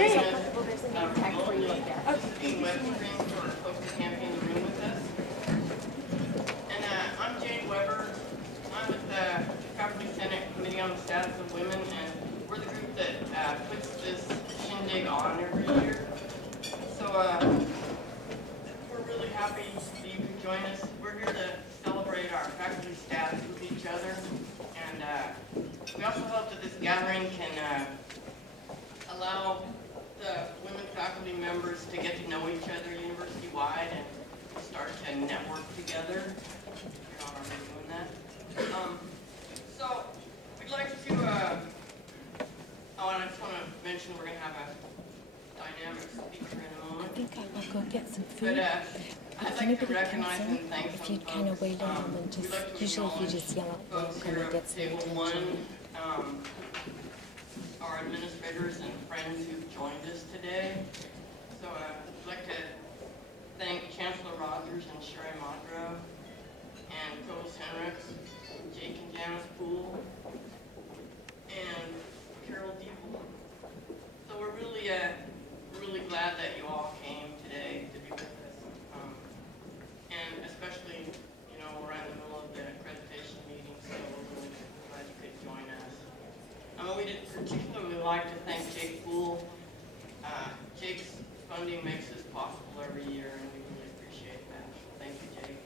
joining us There's a name tag for you up there. This is being web streamed for folks who can't be in the room with us. And I'm Jane Weber. I'm with the Faculty Senate Committee on the Status of Women, and we're the group that puts this shindig on every year. So we're really happy that you could join us. We're here to celebrate our faculty status with each other, and we also hope that this gathering can allow the women faculty members to get to know each other university-wide and start to network together. You're not already doing that. So we'd like to, oh, and I just want to mention we're going to have a dynamic speaker in a moment. I think I will go get some food. But I'd like to recognize and thank if you kind of wait a moment, just usually if you just yell out, they'll kind of get some Table attention. One, our administrators and friends who've joined us today. So I'd like to thank Chancellor Rogers and Sherry Mondro, and Provost Henricks, Jake and Janice Poole, and Carol Diebel. So we're really glad that you all came today to be with us. And especially, you know, we're in the middle of the accreditation meeting, so we're really glad you could join us. We'd particularly like to thank Jake Poole. Jake's funding makes this possible every year, and we really appreciate that. Thank you, Jake.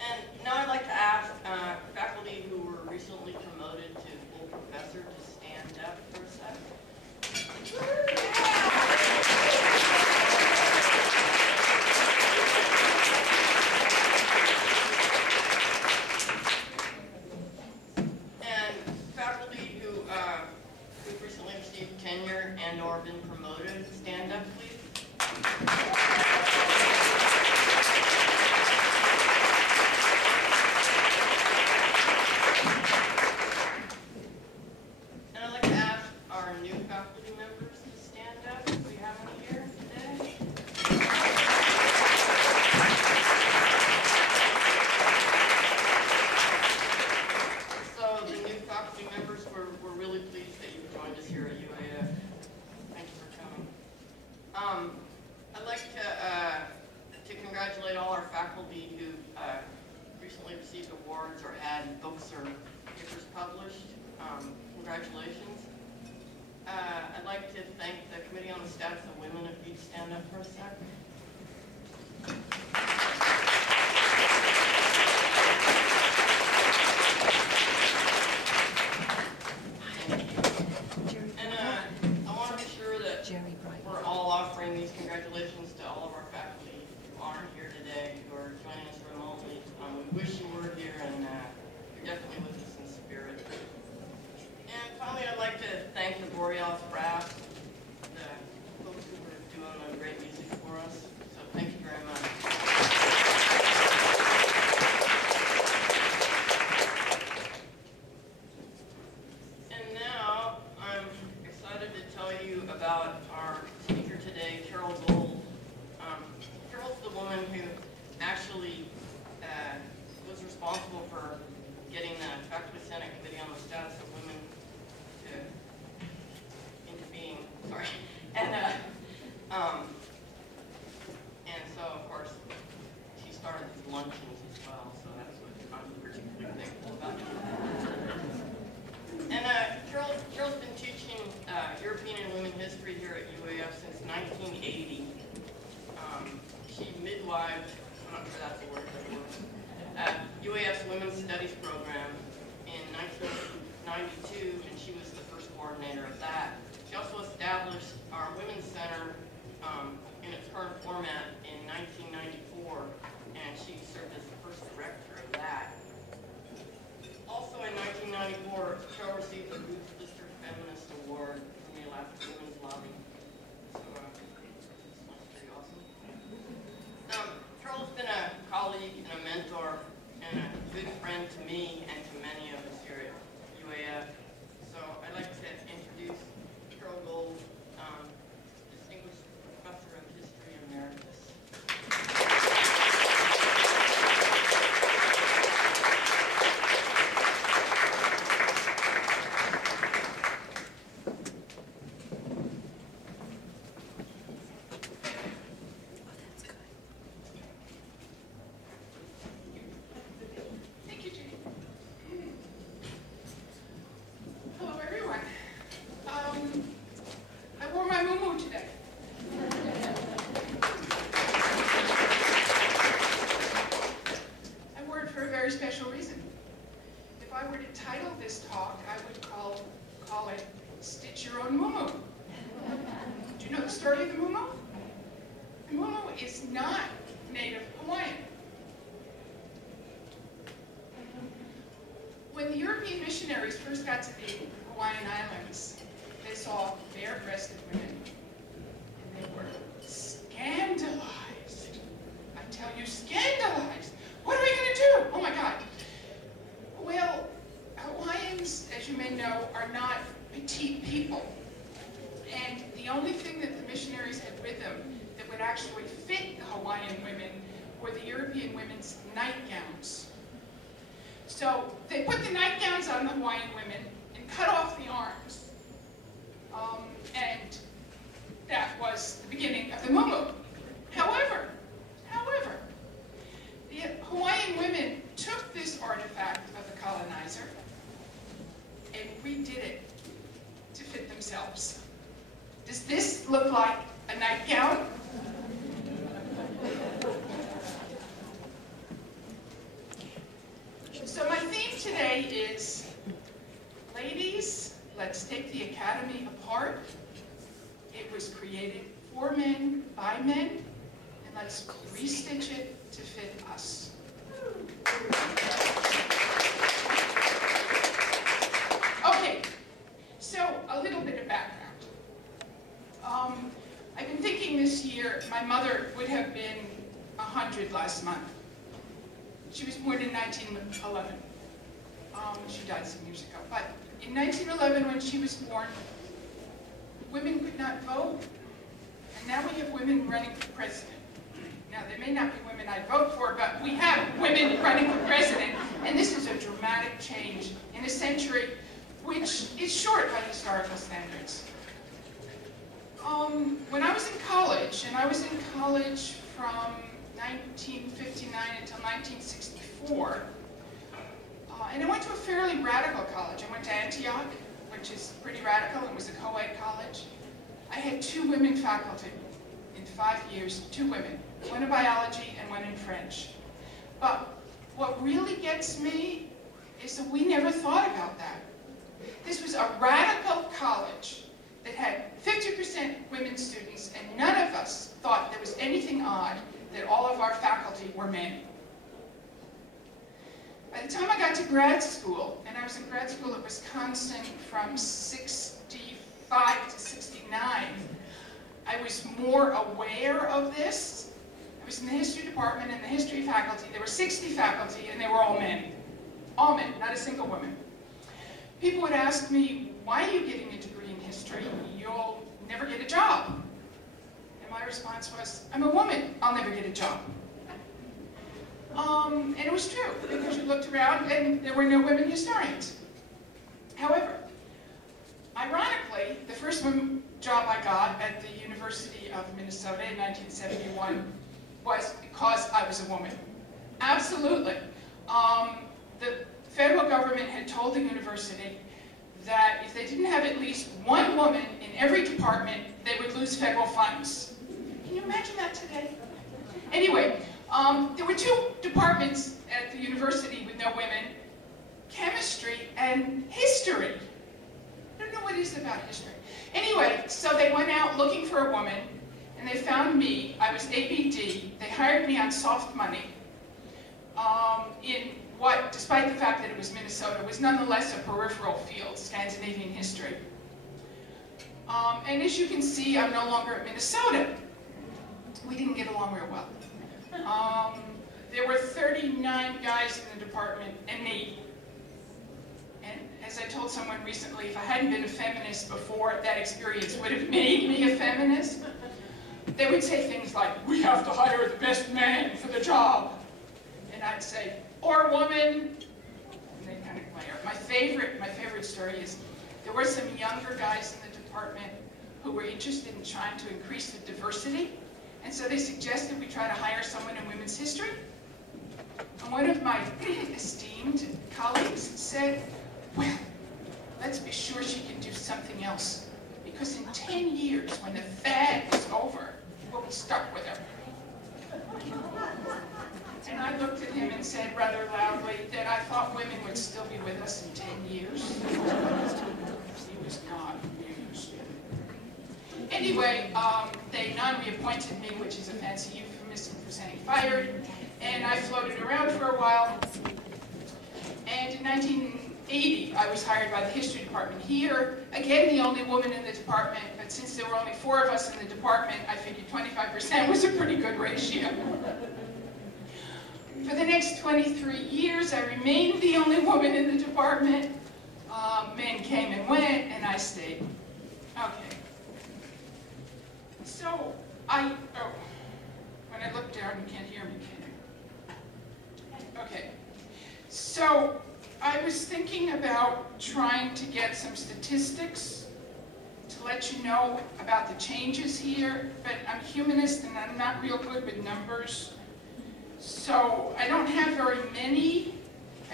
And now I'd like to ask faculty who were recently promoted to full professor to stand up for a second. And faculty who've recently received tenure and or been promoted, stand up, please. And I'd like to ask our new faculty members to stand up. Do we have any here today? So the new faculty members, we're really pleased that you've joined us here at UAF. Thank you for coming. I'd like to congratulate all our faculty who recently received awards or had books or papers published. Congratulations. I'd like to thank the Committee on the Status of Women, if you'd stand up for a sec. And I want to be sure that we're all offering these congratulations to all of our faculty who aren't here today, who are joining us remotely. We wish you were here, and you're definitely with us in spirit. And finally, I'd like to thank the Borealis Brass, the folks who were doing the great music for us. So thank you very much. And now I'm excited to tell you about our speaker today, Carol Gold. Carol's the woman who actually was responsible for getting the Faculty Senate Committee on the Status of Women into being, sorry, and so of course she started these luncheons as well, so that's what I'm particularly thankful about. And Carol's been teaching European and women history here at UAF since 1980. She midwived, I'm not sure that's a word, but it was, at UAF's Women's Studies program in 1992, and she was the first coordinator of that. She also established our Women's Center in its current format in 1994, and she served as the first director of that. Also in 1994, Carol received the Ruth Lister Feminist Award from the Alaska Women's Lobby. So that's pretty awesome. Carol's been a colleague and a mentor and a good friend to me and to many of us here at UAF. So I'd like to introduce Carol Gold, Distinguished Professor of History Emeritus. very special reason. If I were to title this talk, I would call it Stitch Your Own Muumuu. Do you know the story of the muumuu? The muumuu is not native Hawaiian. When the European missionaries first got to the Hawaiian Islands, they saw bare-breasted women, and they were scandalized. I tell you, scandalized. What are we going to do? Oh my God. Well, Hawaiians, as you may know, are not petite people. And the only thing that the missionaries had with them that would actually fit the Hawaiian women were the European women's nightgowns. So they put the nightgowns on the Hawaiian women and cut off the arms. And that was the beginning of the muumuu. However, the Hawaiian women took this artifact of the colonizer and redid it to fit themselves. Does this look like a nightgown? So my theme today is, ladies, let's take the academy apart. It was created for men, by men, and let's restitch it to fit us. Okay, so a little bit of background. I've been thinking this year, my mother would have been 100 last month. She was born in 1911. She died some years ago. But in 1911, when she was born, women could not vote. And now we have women running for president. Now, there may not be women I'd vote for, but we have women running for president. And this is a dramatic change in a century which is short by historical standards. When I was in college, and I was in college from 1959 until 1964, and I went to a fairly radical college. I went to Antioch, which is pretty radical. It was a co-ed college. I had 2 women faculty in 5 years, 2 women, one in biology and one in French. But what really gets me is that we never thought about that. This was a radical college that had 50% women students, and none of us thought there was anything odd that all of our faculty were men. By the time I got to grad school, and I was in grad school at Wisconsin from 65 to 69, I was more aware of this. I was in the history department and the history faculty. There were 60 faculty, and they were all men. All men, not a single woman. People would ask me, why are you getting a degree in history? You'll never get a job. And my response was, I'm a woman, I'll never get a job. And it was true, because you looked around and there were no women historians. However, ironically, the first job I got at the University of Minnesota in 1971 was because I was a woman. Absolutely. The federal government had told the university that if they didn't have at least one woman in every department, they would lose federal funds. Can you imagine that today? Anyway, there were 2 departments at the university with no women, chemistry and history. I don't know what it is about history. Anyway, so they went out looking for a woman, and they found me. I was ABD. They hired me on soft money in what, despite the fact that it was Minnesota, was nonetheless a peripheral field, Scandinavian history. And as you can see, I'm no longer at Minnesota. We didn't get along real well. There were 39 guys in the department and me. And as I told someone recently, if I hadn't been a feminist before, that experience would have made me a feminist. They would say things like, we have to hire the best man for the job. And I'd say, or woman. And they'd kind of glare. My favorite story is, there were some younger guys in the department who were interested in trying to increase the diversity. And so they suggested we try to hire someone in women's history. And one of my esteemed colleagues said, well, let's be sure she can do something else. Because in 10 years, when the fad is over, we'll be stuck with her. And I looked at him and said rather loudly that I thought women would still be with us in 10 years. He was not amused. Anyway, they non-reappointed me, which is a fancy euphemism for saying fired, and I floated around for a while. And in 1980, I was hired by the history department here. Again, the only woman in the department, but since there were only 4 of us in the department, I figured 25% was a pretty good ratio. For the next 23 years, I remained the only woman in the department. Men came and went, and I stayed. Okay. So, when I look down, you can't hear me, can you? Okay. So, I was thinking about trying to get some statistics to let you know about the changes here, but I'm a humanist and I'm not real good with numbers. So I don't have very many.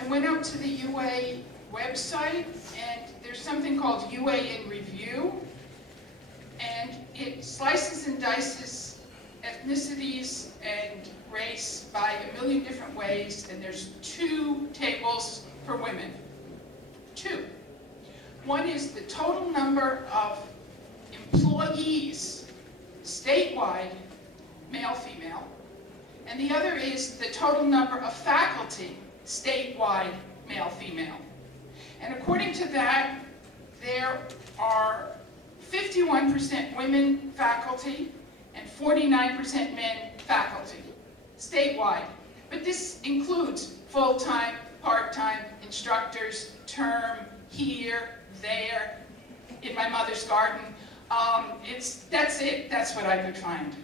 I went out to the UA website, and there's something called UA in Review, and it slices and dices ethnicities and race by a million different ways, and there's 2 tables for women. 2. One is the total number of employees statewide, male, female, and the other is the total number of faculty, statewide, male, female. And according to that, there are 51% women faculty and 49% men faculty, statewide. But this includes full-time, part-time instructors, term, here, there, in my mother's garden. That's it. That's what I could find.